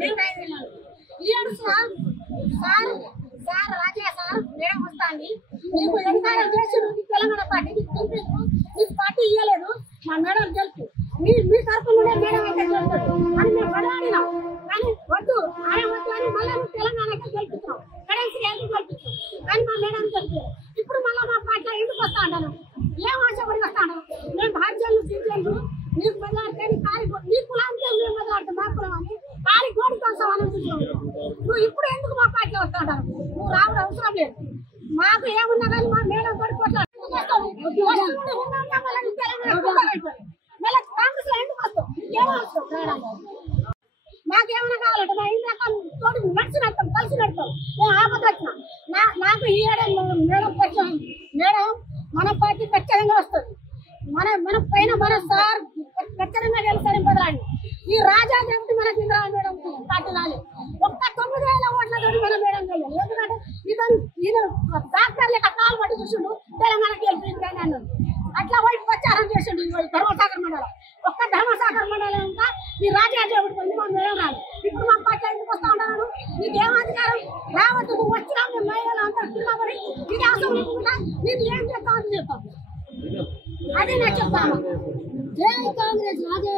నేను 5 వెళ్ళాను. ఇయ్యాడు sir sir sir రాజా sir madam వస్తాంది నీకు ఎంకారం చేసి తెలంగాణ పార్టీ నీకు పార్టీ ఇవ్వలేదు మా మేడం తెలుసు మీ తరఫున మేడం అయితే తెలుసు అని మేము పడాడినాం. కానీ వద్దు ఆయన వద్దు అని మళ్ళీ తెలంగాణకి గెలుపుతున్నాం, కరెన్సీ ఎందుకు గెలుపుతున్నాం కానీ మా మేడం తెలుసు. ఇప్పుడు మళ్ళీ మా పార్టీ ఎందుకు వస్తా అంటాను, ఏం ఆశపడి వస్తాను. మేము భారతీయులు సీజన్లు నీకు బదిలాడితే నీ కులాంటే మేము బదిలాడతాం మా కులం అని కాలి కోడి కోసం అనుకుంటున్నావు. నువ్వు ఇప్పుడు ఎందుకు మా పార్టీలో వస్తా అంటారు, నువ్వు రావడం అవసరం లేదు. మాకు ఏమున్నా కానీ మా మేడం తోటి కొట్లాడు మళ్ళీ కాంగ్రెస్ లో ఎందుకు వస్తావు, ఏమవుతావు. నాకేమైనా కావాలంటే మా ఇంటి రకం తోటి నడిచి నడతాం, కలిసి నడతాం. నేను ఆపద వచ్చిన నాకు ఈ మేడం కొంచెం మేడం మన పార్టీ ఖచ్చితంగా వస్తుంది. మన పైన మన సార్ ఖచ్చితంగా గెలుస్తారని బదలాడి ఈ రాజా దేవుడి మనకి ఇందిరా మేడం పార్టీ రాలేదు. ఒక్క 9,000 ఓట్లతో మన మేడం గెలవాలి. ఎందుకంటే ఈయన డాక్టర్ లెక్క కాలు పట్టి చూసిండు తెలంగాణకి గెలిపిందని అన్నాడు. అట్లా పోయి ప్రచారం చేసిండు ధర్మసాగర్ మండలం. ఒక్క ధర్మసాగర్ మండలం ఇంకా ఈ రాజా దేవుడి పోయింది మా మేడం రాదు. ఇప్పుడు మా పార్టీ ఎందుకు వస్తా ఉంటాను, నీకేం అధికారం రావద్దు. నువ్వు వచ్చినా మేము మహిళలు అంతా తిన్నామని ఇది అవసరం లేకుండా నీకు ఏం చెప్తామని చెప్తాం. అది నేను చెప్తాను. జై కాంగ్రెస్ రాజా.